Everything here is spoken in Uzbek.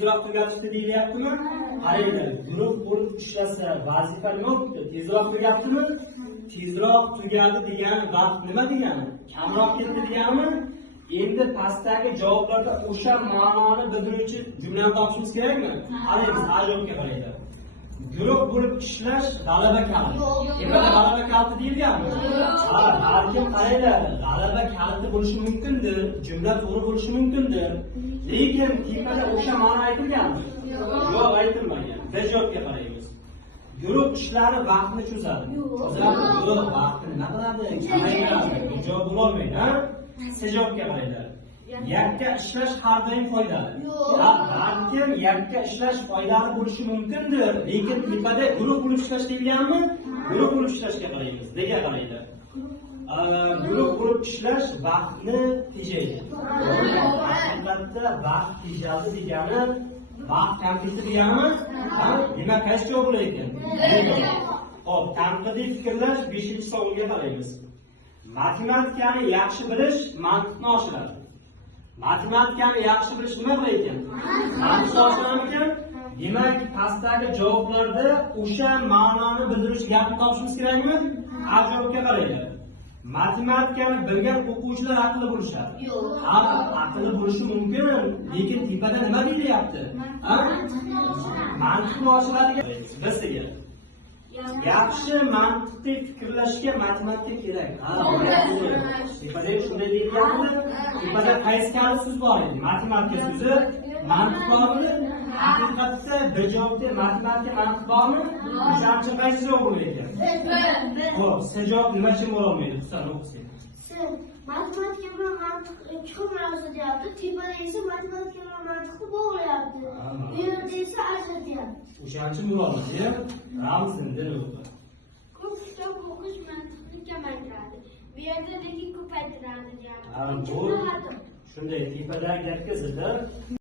tezroq tugatishdi deyilyaptimi? Qaranglar, guruh bo'lib ishlasa vazifa nima bo'libdi? Tezroq tugatdimi? Tezroq tugadi degani vaqt nima degani? Kamroq ketdi deganimi? Endi pastdagi javoblarda o'sha ma'noni bildiruvchi jumlani topishimiz kerakmi? Qaraymiz, javobga qaraydi. Guruh bo'lib ishlash g'alaba kaliti. Tepada g'alaba kaliti deyilganmi? Ha, har kim qaraylar, g'alaba kaliti bo'lishi mumkindir, jumla to'g'ri bo'lishi mumkindir. Lekin tepada o'sha ma'no aytilganmi? Yo'q, aytilmagan. Biz javobga qaraymiz. Guruh ishlari vaqtni cho'zadi. Yo'q, vaqtni nima qiladi? Kamaytiradi. Bu javob bo'la olmaydi, ha? Siz javobga qaranglar. Yakka ishlash har doim foydali. Balkim yakka ishlash foydali bo'lishi mumkindir, lekin tepada guruh bo'lib ishlash deyilganmi? Guruh bo'lib ishlashga qaraymiz. Nega qaraylar? Guruh bo'lib ishlash vaqtni tejaydi. Albatta, vaqt tejadi degani vaqt kamligi deganmi? Demak, qaysi javob bo'lar ekan? Xo'p, tanqidiy fikrlash 5-savolga qaraymiz. Matematikani yaxshi bilish mantiqni oshiradi. Matematikani yaxshi bilish nima qilar ekan? Mantiqni oshiradi ekan. Demak, pastdagi javoblarda o'sha ma'noni bildiruvchi gapni topishimiz kerakmi? Javobga qaranglar. Matematikani bilgan o'quvchilar aqlli bo'lishadi. Aqlli bo'lishi mumkin, lekin tepada nima deyilyapti? Mantiqni oshiradi. Bizga yaxshi mantiqli fikrlashga matematika kerak. Tepada shunday deyilyapti. Tepada qaysi kabi so'z bor edi? Matematika so'zi, mantiq bormi? Haqiqatda bir javobda matematika mantiq bormi? O'shaning uchun qaysi javob bo'lar ekan? Xo'p, siz javob nima uchun bo'la olmaydi? Ustoz o'qisin. Matematika bilan mantiq chuqur mavzu deyapti. Tepada esa matematika bilan mantiqni bog'layapti. Bu yerda esa ajratyapti. O'shaning uchun bo'la olmaydi. Ramzini o'qi. Ko'p kitob o'qish mantiqni kamaytiradi. Bu yerda lekin ko'paytiradi deyapti. Shunday tepadagi gapga zidda